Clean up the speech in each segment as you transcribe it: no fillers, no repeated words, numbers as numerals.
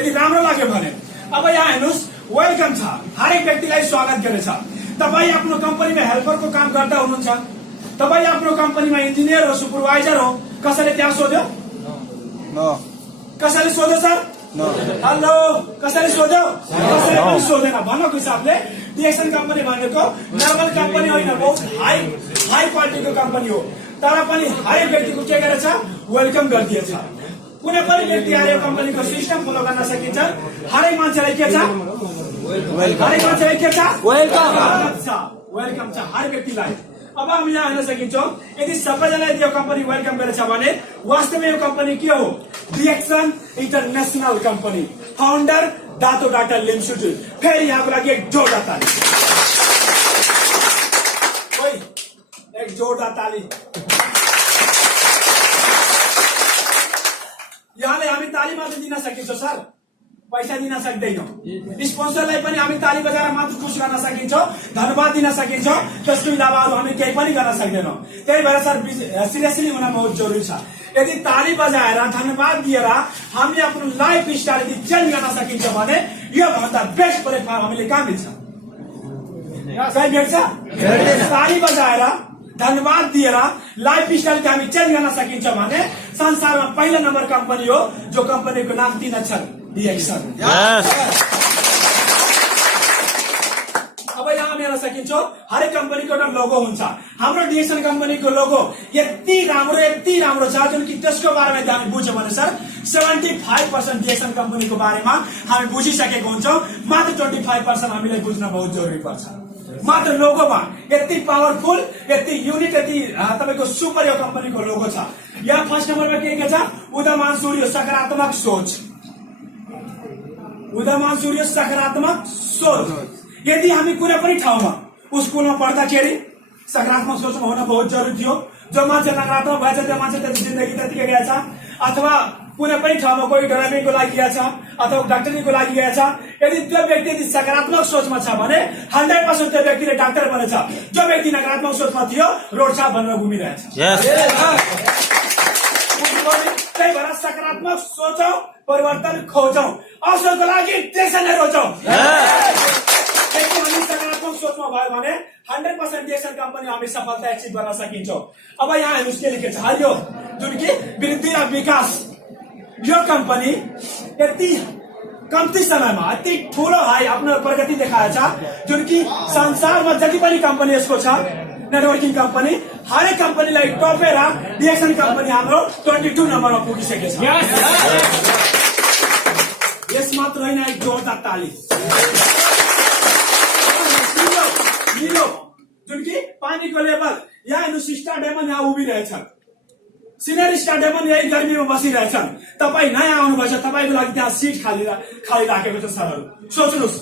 यदि राम्रो लाग्यो भने अब यहाँ हेर्नुहोस् वेलकम छ, हरेक व्यक्तिलाई स्वागत गरेछ। तपाईँ आफ्नो कम्पनीमा हेल्परको काम गर्दा हुनुहुन्छ, तपाईँ आफ्नो कम्पनीमा इन्जिनियर हो, सुपरभाइजर हो, कसैले त्यहाँ सोध्यो? कसैले सोध्यो सर? हेलो, कसैले सोध्यो? कसैले पनि सोधेन। भन्नको हिसाबले डिएक्सन कम्पनी भनेको नर्मल कम्पनी होइन, बहुत हाई क्वालिटीको कम्पनी हो। तर पनि हरेक व्यक्तिको के गरेछ? वेलकम गरिदिएछ। कुनै पनि व्यक्ति आएर कम्पनीको सिस्टम फलो गर्न सकिन्छ। हरेक मान्छेलाई के छ? हरेक मान्छेलाई के छ? वेलकम छ हरेक व्यक्तिलाई। अब हामी यहाँ हेर्न सकिन्छौँ, यदि सबैजनाले यो कम्पनी वेलकम गरेछ भने वास्तवमा यो कम्पनी के हो? DXN international company, founder Dato doctor लिमसुटु। फेरि यहाँको लागि एक जोरदार ताली, एक जोरदार ताली। यहाँले हामी ताली मात्र दिन सकिन्छौँ सर, पैसा दिन सक्दैनौँ। स्पोन्सरलाई पनि हामी ताली बजाएर मात्र खुस गर्न सकिन्छौँ, धन्यवाद दिन सकिन्छौँ। त्यसको इलावा हामी केही पनि गर्न सक्दैनौँ। त्यही भएर सर सिरियसली हुन बहुत जरुरी छ। यदि ताली बजाएर धन्यवाद दिएर हामीले आफ्नो लाइफ स्टाइल यदि चेन्ज गर्न सकिन्छ भने यो भन्दा बेस्ट प्लेटफर्म हामीले कहाँ मिल्छ? कहीँ भेट्छ? ताली बजाएर धन्यवाद दिएर लाइफ स्टाइल हामी चेन्ज गर्न सकिन्छ भने संसारमा पहिलो नम्बर कम्पनी हो, जो कम्पनीको नाम 3 अक्षर, डिएक्सन। अब यहाँ हामी हेर्न सकिन्छौँ, हरेक कम्पनीको एउटा लोगो हुन्छ। हाम्रो डिएक्सन कम्पनीको लोगो यति राम्रो छ जुन कि त्यसको बारेमा हामी बुझ्यौँ भने सर 75% डिएक्सन कम्पनीको बारेमा हामी बुझिसकेको हुन्छौँ। मात्र 25% हामीलाई बुझ्न बहुत जरुरी पर्छ। मात्र लोगोमा यति पावरफुल, यति युनिक, यति तपाईँको सुपर यो कम्पनीको लोगो छ। यहाँ फर्स्ट नम्बरमा के छ? उदयमान सूर्य सकारात्मक सोच। उदयमान सूर्य सकारात्मक सोच। यदि हामी कुनै पनि ठाउँमा स्कुलमा पढ्दाखेरि सकारात्मक सोचमा हुन बहुत जरुरी थियो। जो मान्छे नकारात्मक भएछ त्यो मान्छे जिन्दगी त्यतिकै गएछ। अथवा कुनै पनि ठाउँमा कोही ड्राइभिङको लागि गएछ अथवा डाक्टरीको लागि गएछ, यदि त्यो व्यक्ति यदि सकारात्मक सोचमा छ भने 100% त्यो व्यक्तिले डाक्टर बनेछ। जो व्यक्ति नकारात्मक सोचमा थियो रोड साफ भनेर घुमिरहेछ। त्यही भएर सकारात्मक सोचौं, परिवर्तन खोजौं, अवसरको लागि टेन्सनलाई रोजौं। हामी सकारात्मक सोचमा भयो भने 100% डिएक्सन कम्पनी हामी सफलता एचिभ गर्न सकिन्छौँ। अब यहाँ हेर्नुहोस् के लेखेको छ, हरियो जुन कि वृद्धि र विकास। यो कम्पनी यति कम्ती समयमा यति ठुलो हाई आफ्नो प्रगति देखाएछ जुन कि संसारमा जति पनि कम्पनी यसको छ नेटवर्किङ कम्पनी, हरेक कम्पनीलाई टपेर डिएक्सन कम्पनी हाम्रो 22 नम्बरमा पुगिसकेछ। यस मात्र होइन, एक जोरदार ताली। जुन कि पानीको लेभल यहाँ हेर्नु, स्टार डायमन्ड यहाँ उभिरहेछ, सिनियर स्टार डायमन्ड यही गर्मीमा बसिरहेछन्। तपाईँ नयाँ आउनुभएछ, तपाईँको लागि त्यहाँ सिट खाली राखेको छ। सरहरू सोच्नुहोस्,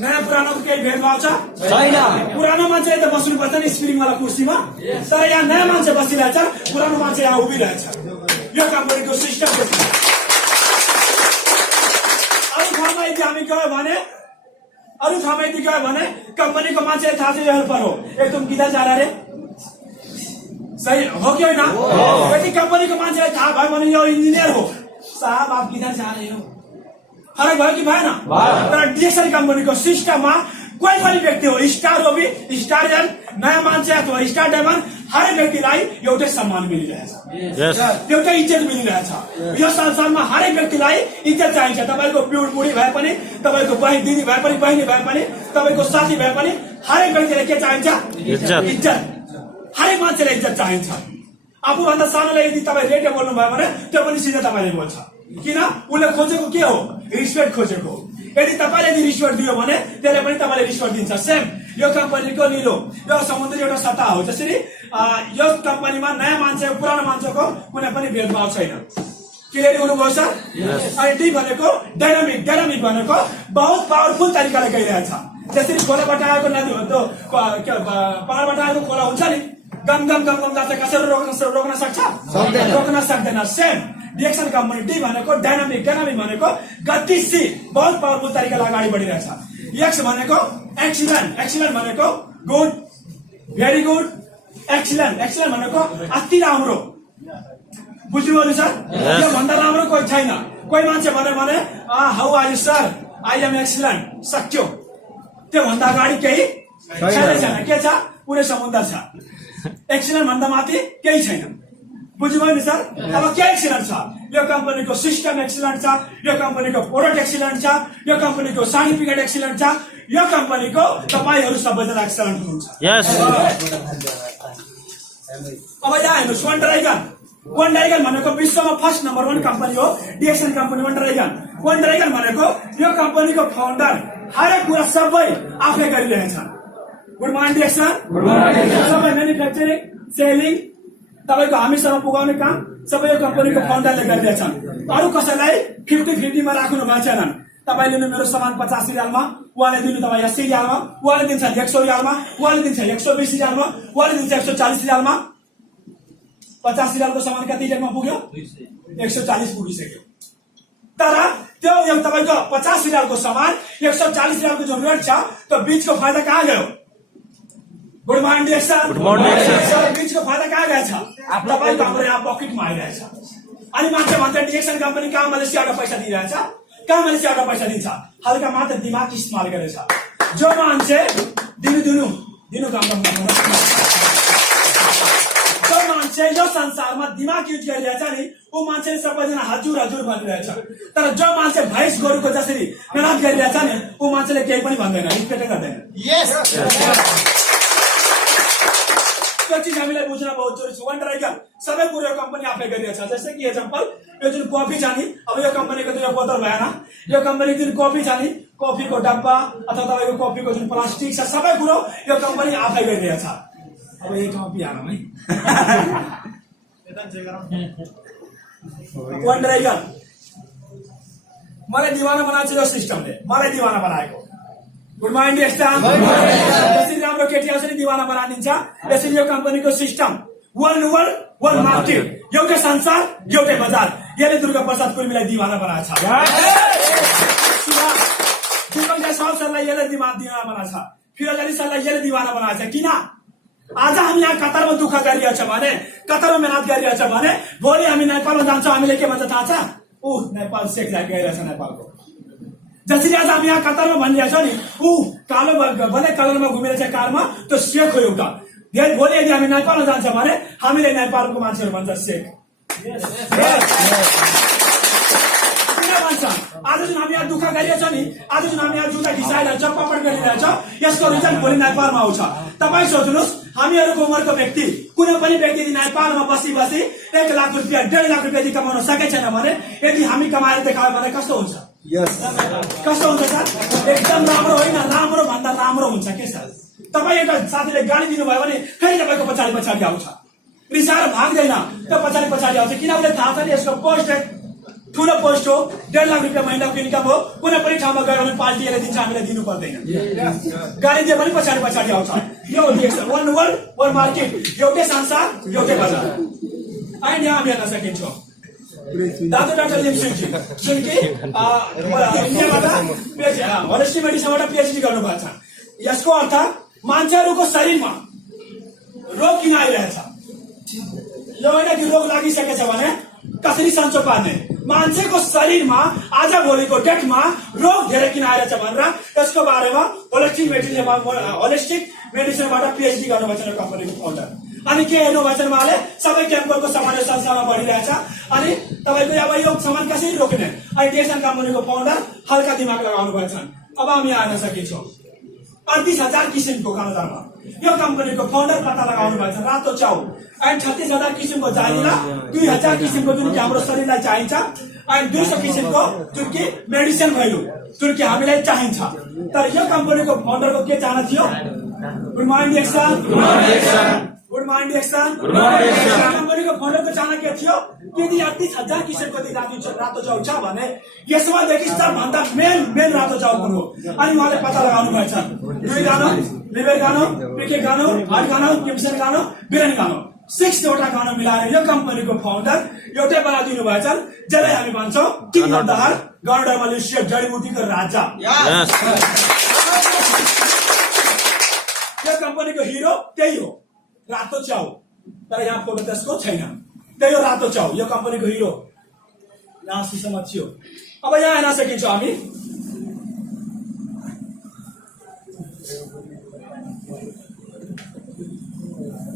नयाँ पुरानोको केही भेदभाव छ? छैन। पुरानो मान्छे त बस्नुपर्छ नि स्प्रिङ वाला कुर्सीमा, तर यहाँ नयाँ मान्छे बसिरहेछ, पुरानो मान्छे यहाँ उभिरहेछ। यो कम्पनीको सिस्टम छ। अरू ठाउँमा यदि हामी गयो भने कम्पनीको मान्छेलाई थाहा छ यो हेल्पर हो, एकदम किधर जा रहा रे, सही हो कि होइन? यदि कम्पनीको मान्छेलाई थाहा भयो भने यो इंजीनियर हो, साहब आप किधर जा रहे हो, फरक भयो कि भएन? तर डिएक्सन कम्पनीको सिस्टममा कोही पनि व्यक्ति हो, स्टार हो कि स्टार, नयाँ मान्छे अथवा स्टार डायमन्ड, हरेक व्यक्तिलाई एउटै सम्मान मिलिरहेछ, एउटै इज्जत मिलिरहेछ। यो संसारमा हरेक व्यक्तिलाई इज्जत चाहिन्छ। तपाईँको बुढी भए पनि, तपाईँको दिदी भए पनि, बहिनी भए पनि, तपाईँको साथी भए पनि, हरेक व्यक्तिलाई के चाहिन्छ? इज्जत। हरेक मान्छेलाई इज्जत चाहिन्छ। आफूभन्दा सानोलाई यदि तपाईँ रेट बोल्नु भयो भने त्यो पनि सिधै तपाईँले बोल्छ। किन? उसले खोजेको के हो? रिस्पेक्ट खोजेको। यदि तपाईँले यदि रिस्पेक्ट दियो भने त्यसले पनि तपाईँले रिस्पेक्ट दिन्छ। सेम यो कम्पनीको निलो यो समुद्री एउटा सत्ता हो। जसरी यो कम्पनीमा नयाँ मान्छे पुरानो मान्छेको कुनै पनि भेदभाव छैन। क्लियर हुनुभयो सर? अनि डी भनेको डाइनामिक भनेको बहुत पावरफुल तरिकाले गइरहेछ। जसरी खोलाबाट आएको नदी पहाडबाट आएको खोला हुन्छ नि, गम जान्छ, कसरी रोक्न सक्छ? रोक्न सक्दैन। सेम डिएक्सन कम्पनी डी भनेको डाइनामिक भनेको गतिशील, बहुत पावरफुल तरिकाले अगाडि बढिरहेछ। एक्स भनेको एक्सिलेन्ट भनेको गुड, भेरी गुड, एक्सिलेन्ट भनेको अति राम्रो। बुझ्नुभयो नि सर? यो भन्दा राम्रो कोही छैन। कोही मान्छे भन्यो भने how are you sir, I am excellent, सक्यो। त्यो भन्दा अगाडि केही छैन। के छ? पुरै समुद्र छ। एक्सिलेन्ट भन्दा माथि केही छैन। बुझ्नुभयो नि सर? अब के एक्सिलेन्ट छ? यो कम्पनीको सिस्टम एक्सिलेन्ट छ, यो कम्पनीको प्रोडक्ट एक्सिलेन्ट छ, यो कम्पनीको सर्टिफिकेट एक्सिलेन्ट छ, यो कम्पनीको तपाईहरू सबैजना एक्सिलेन्ट हुनुहुन्छ। अब यहाँ हेर्नुहोस्, वन्डराइगन भनेको विश्वमा फर्स्ट नम्बर 1 कम्पनी हो, डिएक्सन कम्पनी वन्डराइगन भनेको यो कम्पनीको फाउन्डर हरेक कुरा सबै आफै गरिरहेछ। Good morning DXN. सबै म्यानुफ्याक्चरिङ, सेलिङ, तपाईको हामीसँग पुगाउने काम सबै यो कम्पनीको फाउन्डरले गरिरहेछन्। अरू कसैलाई 50-50 मा राख्नु भएको छैन। तपाईँ लिनु मेरो सामान 50 रियालमा, उहाँले दिनु तपाईँ 80 रियालमा, उहाँले दिन्छ 100 रियालमा, उहाँले दिन्छ 120 रियालमा, उहाँले दिन्छ 140 रियालमा। 50 रियालको सामान कति रेटमा पुग्यो? 140 पुगिसक्यो। तर त्यो यो तपाईको 50 रियालको सामान 140 रियालको जो रेट छ, त्यो बीचको फाइदा कहाँ गयो? Good morning DXN. बीचको फाइदा कहाँ गएछ? तपाईँको हाम्रो यहाँ पकेटमा आइरहेछ। अनि मान्छे भन्छ डिएक्सन कम्पनी कहाँ मलेसियाबाट पैसा दिइरहेछ, कहाँ मलेसियाबाट पैसा दिन्छ? हल्का मात्र दिमाग इस्तेमाल गरेछ। जो मान्छे दिनु काम जो मान्छे यो संसारमा दिमाग युज गरिरहेछ नि, ऊ मान्छे सबैजना हजुर हजुर भनिरहेछ। तर जो मान्छे भैँस गोरुको जसरी मेहनत गरिरहेछ नि, ऊ मान्छेले केही पनि भन्दैन, रिस्पेक्ट गर्दैन। त्यो चिज हामीलाई बुझ्न बहुत जरुरी छ। वन्डराइगन सबै कुरो कम्पनी आफै गरिरहेछ। जस्तै कि एक्जाम्पल, यो जुन कफी छ नि, अब यो कम्पनीको दुईटा बोतल भएन, यो कम्पनी जुन कफी छ नि, कफीको डब्बा अथवा तपाईँको कफीको जुन प्लास्टिक छ, सबै कुरो यो कम्पनी आफै गरिरहेछ। अब यही ठाउँ पिहालौँ है। वन्डराइगन मलाई दिवाना बनाएको छ यो सिस्टमले, मलाई दिवाना बनाएको। Good morning DXN. जसरी राम्रो केटी आउँछ नि दिवाना बनाइदिन्छ, यसरी यो कम्पनीको सिस्टम वर्ल्ड मार्केट, एउटै संसार एउटै बजार, यसले दुर्गा प्रसाद कुर्मीलाई दिवाना बनाएको छ। सरलाई यसले दिवाना बनाएको छ, फिरोज अली सरलाई यसले दिवाना बनाएको छ। किन? आज हामी यहाँ कतारमा दुःख गरिरहेछ भने, कतारमा मेहनत गरिरहेछ भने, भोलि हामी नेपालमा जान्छौँ, हामीले के भन्छ थाहा छ? नेपाल सेक गइरहेछ नेपालको। जसरी आज हामी यहाँ कतारमा भनिरहेछौँ नि, कालो भले कलरमा घुमिरहेछ कारमा, त्यो सेक हो एउटा। भोलि यदि हामी नेपालमा जान्छ भने हामीले नेपालको मान्छेहरू भन्छ सेक। आज जुन हामी यहाँ दुःख गरिरहेछौँ नि, आज जुन हामी यहाँ जुत्ता घिसाइरहेछौँ, पकड गरिरहेछौँ, यसको रिजल्ट भोलि नेपालमा आउँछ। तपाईँ सोच्नुहोस्, हामीहरूको उमेरको व्यक्ति, कुनै पनि व्यक्ति यदि नेपालमा बसी 1 लाख रुपियाँ 1.5 लाख रुपियाँ यदि कमाउन सकेको छैन भने, यदि हामी कमाएर देखायो भने कस्तो हुन्छ? कस्तो हुन्छ सर? एकदम राम्रो होइन, राम्रो भन्दा राम्रो हुन्छ। के सर? तपाईँ एउटा साथीले गाडी दिनुभयो भने फेरि तपाईँको पछाडि आउँछ, रिसाएर भाग्दैन, त्यो पछाडि आउँछ। किनभने थाहा छ नि यसको पोस्ट ठुलो पोस्ट हो, 1.5 लाख रुपियाँ महिनाको इन्कम हो, कुनै पनि ठाउँमा गयो भने पार्टीले दिन्छ, हामीले दिनु पर्दैन। गाडी दियो भने पछाडि आउँछ। यो वर्ल्ड मार्केट, एउटै संसार एउटै बजार। अनि यहाँ हामी हेर्न सकिन्छौँ दाजु डाक्टर लिमसिंहजी, जुन कि इन्डियाबाट होलिस्टिक मेडिसिनबाट पिएचडी गर्नुभएको छ। यसको अर्थ मान्छेहरूको शरीरमा रोग किन आइरहेछ? यो होइन कि रोग लागिसकेछ भने कसरी सन्चो पार्ने? मान्छेको शरीरमा आज भोलिको डेटमा रोग धेरै किन आइरहेछ भनेर यसको बारेमा होलिस्टिक मेडिसिनबाट पिएचडी गर्नुभएको छ कम्पनीको फाउन्डर। अनि के हेर्नुभएको छ उहाँले? सबै क्याम्परको सामान संसारमा बढिरहेछ, अनि तपाईँको अब यो सामान कसरी रोक्ने? अनि डिएक्सन कम्पनीको फाउन्डर हल्का दिमाग लगाउनु भएको छ। अब हामी हेर्न सकिन्छौँ 38,000 किसिमको कालोदारमा यो कम्पनीको फाउन्डर पत्ता लगाउनु भएको छ, रातो चाउ। अनि 36,000 किसिमको जालीला, 2,000 किसिमको जुन कि हाम्रो शरीरलाई चाहिन्छ, अनि 200 किसिमको जुन कि मेडिसिन भ्यालु जुन कि हामीलाई चाहिन्छ। तर यो कम्पनीको फाउन्डरको के चाहना थियो? Good morning DXN. Good morning DXN. कम्पनीको फाउन्डरको चाहना के थियो? यदि 38,000 किसिमको रातो चाउ छ भने यसमा देखि सबभन्दा मेन रातो चाउ कुन हो? अनि उहाँले पत्ता लगाउनु भएको छ। गानो, लिभर गानो, पिके गानो, हार्ट गानो, किम्सन गानो, बिरेन गानो, 6 वटा गानो मिलाएर यो कम्पनीको फाउन्डर एउटै बनाइदिनु भएको छ, जसलाई हामी भन्छौँ किङ अफ द हार्ट, गौरडमलिसियस जडीबुटीको राजा। यो कम्पनीको हिरो त्यही हो, रातो चाउ। तर यहाँ फोटो त्यसको छैन। त्यही हो रातो चाउ यो कम्पनीको हिरो यहाँ सिस्टममा थियो। अब यहाँ हेर्न सकिन्छ हामी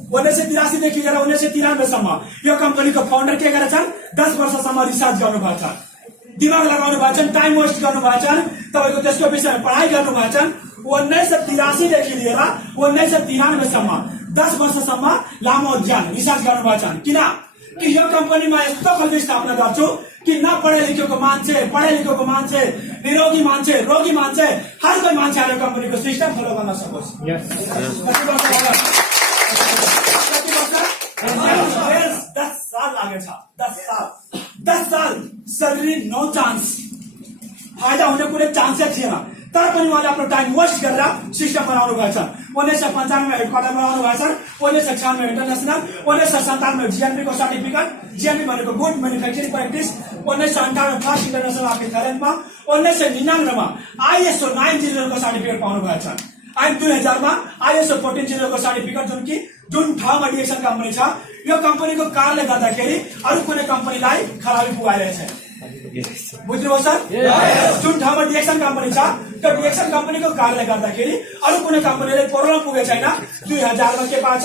1983 देखि लिएर 1993 सम्म यो कम्पनीको फाउन्डर के गरेका छन् 10 वर्षसम्म रिसर्च गर्नुभएको छ, दिमाग लगाउनु भएको छ, टाइम वेस्ट गर्नु भएको छ, तपाईको त्यसको विषयमा पढाइ गर्नु भएको छ। 1983 देखि लिएर 1993 सम्म 10 वर्षसम्म लामो अध्ययन रिसर्च गर्नु भएको छ। किन कि यो कम्पनीमा यस्तो खालको स्थापना गर्छु कि न पढे लेखेको मान्छे, पढे लेखेको मान्छे, निरोगी मान्छे, रोगी मान्छे, हर कोही मान्छेले कम्पनीको सिस्टम फलो गर्न सकोस्। कति वर्ष 10 साल लागेछ। 10 साल सैलरी नो चान्स, फाइदा हुने कुनै चान्सै थिएन। तर पनि उहाँले आफ्नो टाइम वेस्ट गरेर सिस्टम बनाउनु भएको छ। 1995 हेडक्वार्टर बनाउनु भएको छ, 1996 इन्टरनेसनल, 1997 जीएनपी को सर्टिफिकेट, जीएनपी भनेको good manufacturing practice, 1998 first international after थाइल्यान्डमा, 1999 मा आईएसओ 90 को सर्टिफिकेट पाउनु भएको छ। अनि 2000 मा आईएसओ 140 को सर्टिफिकेट जुन ठाउँमा डिएक्सन कम्पनी छ, यो कम्पनीको कारणले गर्दाखेरि अरु कुनै कम्पनीलाई खराबी पुगाइरहेछ। बुझ्नुभयो सर? जुन ठाउँमा डिएक्सन कम्पनी छ, त्यो डिएक्सन कम्पनीको कारणले गर्दाखेरि अरु कुनै कम्पनीले प्रब्लम पुगेको छैन। 2000 मा के पाछ?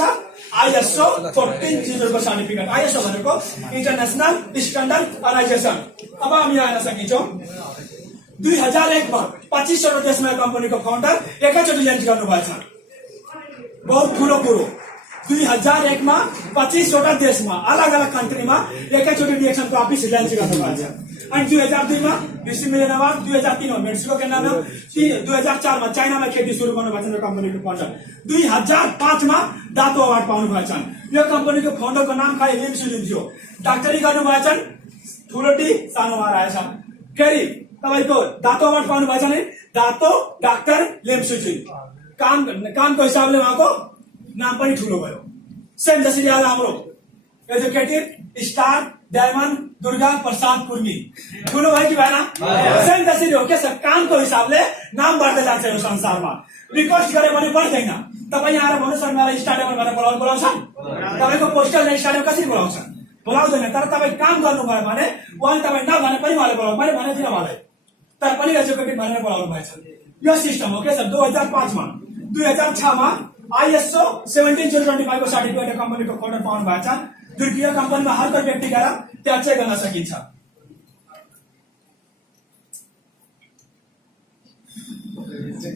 आईएसओ 140 को सर्टिफिकेट। आईएसओ भनेको इन्टरनेसनल स्ट्यान्डर्डाइजेसन। अब हामी यहाँ हेर्न सकिन्छौँ 2001 मा 25 वटा देशमा कम्पनीको फाउन्डर एकैचोटि लन्च गर्नुभएको छ। बहुत ठुलो कुरो। 2001 मा 25 वटा देशमा अलग अलग कन्ट्रीमा एकैचोटि डिएक्सनको अफिस लन्च गर्नुभएको छ। अनि 2002 मा विश्व मिलेन अवार्ड, 2003 मा मेक्सिको केन्यामा, 2004 मा चाइनामा खेती सुरु गर्नुभएको छ कम्पनीको फाउन्डर। 2005 मा दातो अवार्ड पाउनु भएको छ। यो कम्पनीको फाउन्डरको नाम खाली लिम सुजिन थियो। डाक्टरी गर्नुभएको छ, ठुलो टी सानोमा रहेछ। फेरि तपाईको दातो अवार्ड पाउनु भएको छ नि, दातो डाक्टर लिम सुजिन। कामको हिसाबले उहाँको नाम पनि ठुलो भयो। सेम जसरी आज हाम्रो educated star diamond Durga Prasad Kurmi ठुलो भयो कि भएन? सेम जसरी हो के सर, कामको हिसाबले नाम बढ्दै जान्छ यो संसारमा। रिक्वेस्ट गरे भने बढ्दैन। तपाईँ आएर भन्नु सर मलाई स्टाडियम भनेर बोलाउँछ, तपाईँको पोस्टल स्टाडियम कसरी बोलाउँछ? बोलाउँदैन। तर तपाईँ काम गर्नुभयो भने उहाँले तपाईँ नभने पनि उहाँले बोलाउनु, मैले भनेदिनँ उहाँलाई, तर पनि एजुकेटेड भनेर बोलाउनु भएछ। यो सिस्टम हो के सर। 2005 मा 2006 मा आईएसओ 17025 को सर्टिफिकेट कम्पनीको फाउन्डर पाउनु भएको छ। जुन यो कम्पनीमा हर कोही व्यक्ति गएर त्यहाँ चेक गर्न सकिन्छ।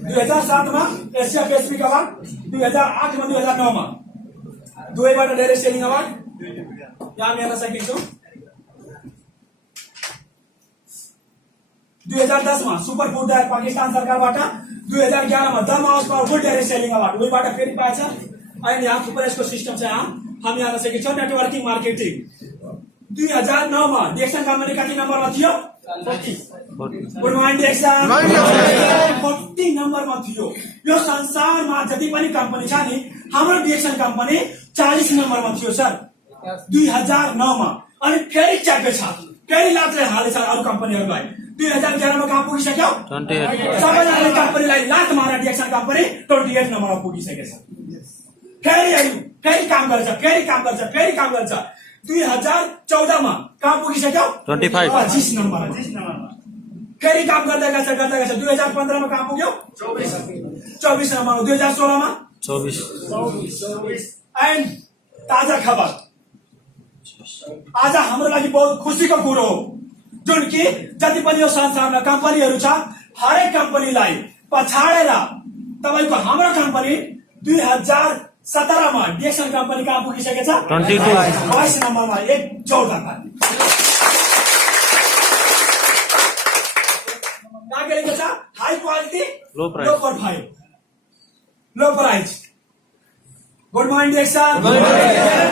2007 मा एसिया पेसिफिक अवार्ड, 2008 मा 2009 मा दुवैबाट धेरै सेलिङ अवार्ड यहाँ हेर्न सकिन्छौँ। 2010 मा सुपर फूड डायर पाकिस्तान सरकारबाट, 2011 मा the most powerful dairy selling award उहीबाट फेरि पाएछ। अनि यहाँ थुप्रै यसको सिस्टम छ। यहाँ हामी हेर्न सकिन्छौँ नेटवर्किङ मार्केटिङ। 2009 मा डिएक्सन कम्पनी कति नम्बरमा थियो? 40 नम्बरमा थियो। यो संसारमा जति पनि कम्पनी छ नि, हाम्रो डिएक्सन कम्पनी 40 नम्बरमा थियो सर 2009 मा। अनि फेरि च्यापे छ, फेरि लातले हालेछ अरू कम्पनीहरूलाई। 2011 मा कहाँ पुगिसक्यो? सबैजनाले कम्पनीलाई लात मारेर डिएक्सन कम्पनी 28 नम्बरमा पुगिसकेछ। फेरि काम गर्छ, फेरि काम गर्छ, फेरि काम गर्छ। 2014 मा कहाँ पुगिसक्यो? 25 नम्बरमा। फेरि काम गर्दै गर्छ, गर्दै गर्छ। 2015 मा कहाँ पुग्यो? 24 नम्बरमा। 2016 मा 24। एन्ड ताजा खबर आज हाम्रो लागि बहुत खुसीको कुरो हो, जुन कि जति पनि यो संसारमा कम्पनीहरू छ, हरेक कम्पनीलाई पछाडेर तपाईको हाम्रो कम्पनी 2017 मा डिएक्सन कम्पनी कहाँ पुगिसकेको छ? 22 नम्बरमा। 14 कहाँ गेलेको छ? हाई क्वालिटी लो प्रोफाइल लो प्राइस। Good morning DXN.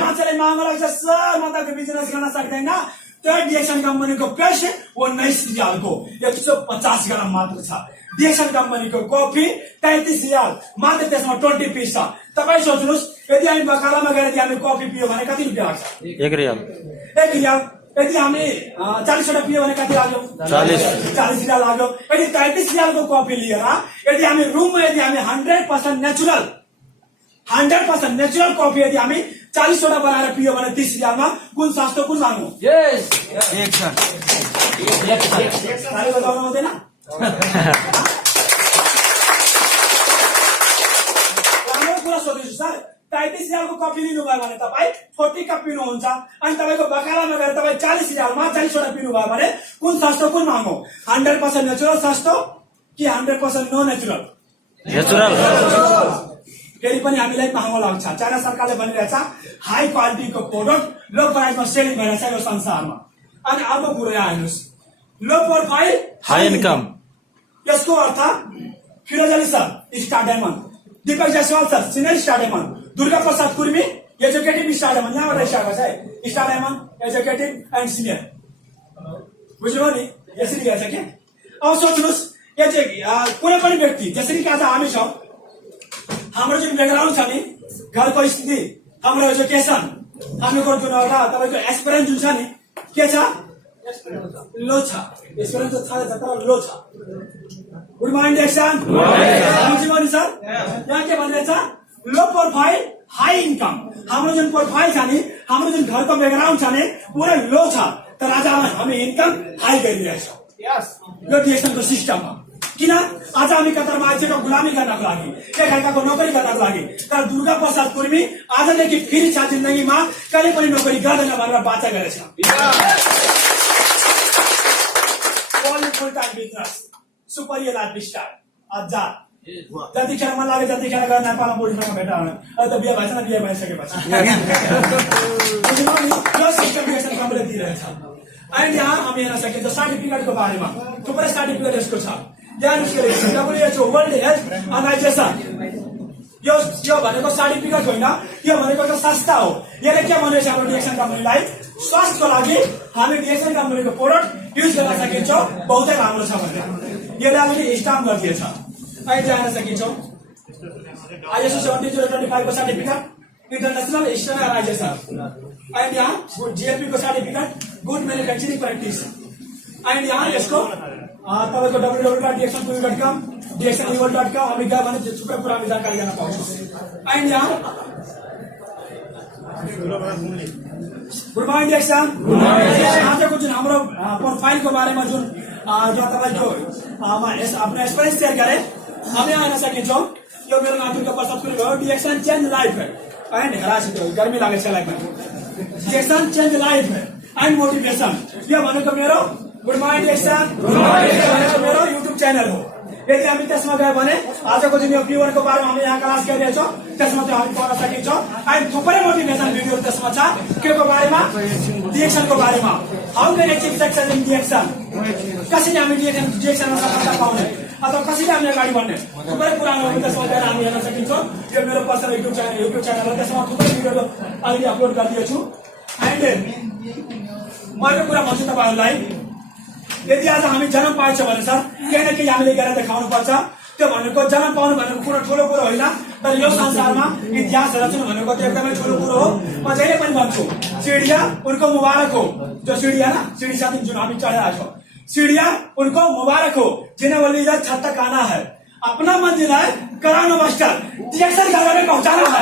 मान्छेले माग लाग्छ सर म त बिजनेस गर्न सक्दैन। त्यो डिएक्सन कम्पनीको पेस्ट 19 रियालको 150 ग्राम मात्र छ। डिएक्सन कम्पनीको कफी 33 रियाल मात्र, त्यसमा 20 पिस छ। तपाईँ सोच्नुहोस् यदि हामी बकालामा गएर यदि हामी कफी पियो भने कति रुपियाँ लाग्छ? 1 रियाल। 1 रियाल। यदि हामी 40 वटा पियो भने कति लाग्यो? 40 रियाल लाग्यो। यदि 33 रियालको कफी लिएर यदि हामी रुममा यदि हामी 100% नेचुरल 100% नेचुरल कॉफी यदि हामी 40 वटा बनाएर पियो भने 30 रियालमा कुन सस्तो कुन महँगो? ताली बजाउनु हुँदैन? राम्रो कुरा सोध्दैछु सर। 33 रियालको कफी लिनुभयो भने तपाईँ 40 कप पिनुहुन्छ अनि तपाईँको बकालामा गएर तपाईँ 40 रियालमा 40 वटा पिनुभयो भने कुन सस्तो कुन महँगो? 100% नेचुरल सस्तो कि 100% नो नेचुरल? फेरि पनि हामीलाई महँगो लाग्छ। चाइना सरकारले भनिरहेछ हाई क्वालिटीको प्रोडक्ट लो प्राइसमा सेलिङ भइरहेछ यो संसारमा। अनि अर्को कुरो यहाँ हेर्नुहोस्, लो प्रोफाइल हाई इन्कम, यसको अर्थ Firoz Ali sir star diamond, Deepak Jaiswal sir senior star diamond, Durga Prasad Kurmi executive star diamond, यहाँबाट स्टार्ट गर्छ है star diamond executive and senior. बुझ्नुभयो नि? यसरी हेर्छ के? अब सोच्नुहोस् कुनै पनि व्यक्ति जसरी कि आज हामी छौँ, हाम्रो जुन ब्याकग्राउन्ड छ नि, घरको स्थिति, हाम्रो एजुकेसन, हाम्रो जुन एउटा तपाईँको एक्सपिरियन्स जुन छ नि, के छ? लो छ। एक्सपिरियन्स त छ तर लो छ। Good morning action. बुझ्नुभयो नि सर? यहाँ के भनिरहेछ? Low profile high income. हाम्रो जुन प्रोफाइल छ नि, हाम्रो जुन घरको ब्याकग्राउन्ड छ नि, पुरै लो छ, तर आज हामी इन्कम हाई गरिरहेछौँ यो डिएक्सनको सिस्टममा। किन? आज हामी कतारमा मान्छेको गुलामी गर्नको लागि, एक अर्काको नोकरी गर्नको लागि। तर दुर्गा प्रसाद कुर्मी आजदेखि फेरि छ जिन्दगीमा कहिले पनि नोकरी गर्दैन भनेर बाचा गरेछ। Full time business superior lifestyle आजाद। जतिखेर मन लाग्यो त्यतिखेर गएर नेपालमा बुढीसँग भेट्टा हुन। अहिले त बिहे भएछ न, बिहे भइसकेपछि यो सिस्टम कम्पनी दिइरहेछ। अहिले यहाँ हामी हेर्न सकिन्छ सर्टिफिकेटको बारेमा थुप्रै सर्टिफिकेट यसको छ। WHO वर्ल्ड हेल्थ अर्गनाइजेसन यो भनेको सर्टिफिकेट होइन, यो भनेको त संस्था हो। यसले के भनेको हाम्रो डिएक्सन कम्पनीलाई स्वास्थ्यको लागि हामी डिएक्सन कम्पनीको प्रोडक्ट युज गर्न सकिन्छौँ, बहुतै राम्रो छ भनेर यसले अलिकति स्टाम्प गरिदिएछ। अहिले जान सकिन्छौँ ISO 17025 को certificate international standard organisation. And यहाँ GLP को certificate good manufacturing practice. And यहाँ यसको तपाईँको www.dxnpuri.com dxnevil.com हामी गयो भने थुप्रै कुरा हामी जानकारी गर्न पाउँछौँ। एन्ड यहाँ गुड मर्निङ एक्सन। आजको जुन हाम्रो प्रोफाइलको बारेमा जुन तपाईँको आफ्नो एक्सपिरियन्स सेयर गरेँ, हामी आउन सकिन्छौँ। यो मेरो नाम दुर्गा प्रसाद कुर्मी हो। डिएक्सन चेन्ज लाइफ है एन्ड हेरासित गर्मी लागेको छ लाइफमा। डिएक्सन चेन्ज लाइफ है एन्ड मोटिभेसन, यो भनेको मेरो गुड मर्निङ एक्सन मेरो युट्युब च्यानल हो। यदि हामी त्यसमा गयो भने आजको जुन यो व्युअरको बारेमा हामी यहाँ क्लास गरिरहेछौँ त्यसमा चाहिँ हामी पढ्न सकिन्छौँ। एन्ड थुप्रै मोटिभेसन भिडियो त्यसमा छ। के को बारेमा? डिएक्सनको बारेमा। How can achieve success in DXN, कसरी हामी डिएक्सनमा सफलता पाउने अथवा कसरी हामी अगाडि बढ्ने, थुप्रै कुराहरू त्यसमा गएर हामी हेर्न सकिन्छौँ। यो मेरो पर्सनल युट्युब च्यानल हो, त्यसमा थुप्रै भिडियोहरू अहिले अपलोड गरिदिएको छु। एन्ड म एउटा कुरा भन्छु तपाईँहरूलाई, यदि आज हामी जन्म पाएछ भने सर केही न केही हामीले गरेर देखाउनु पर्छ। त्यो भनेको जन्म पाउनु भनेको कुरो ठुलो कुरो होइन, तर यो संसारमा इतिहास रचनु भनेको त्यो एकदमै ठुलो कुरो हो। म जहिले पनि भन्छु चिडिया उनको मुबारक हो, जो चिडिया ना चिडी साथी जुन हामी चढेका छौँ, चिडिया उनको मुबारक हो जिन्हें वो लीडर छत तक आना है, अपना मंजिल है कराना मास्टर डिएक्सन घर में पहुंचाना है।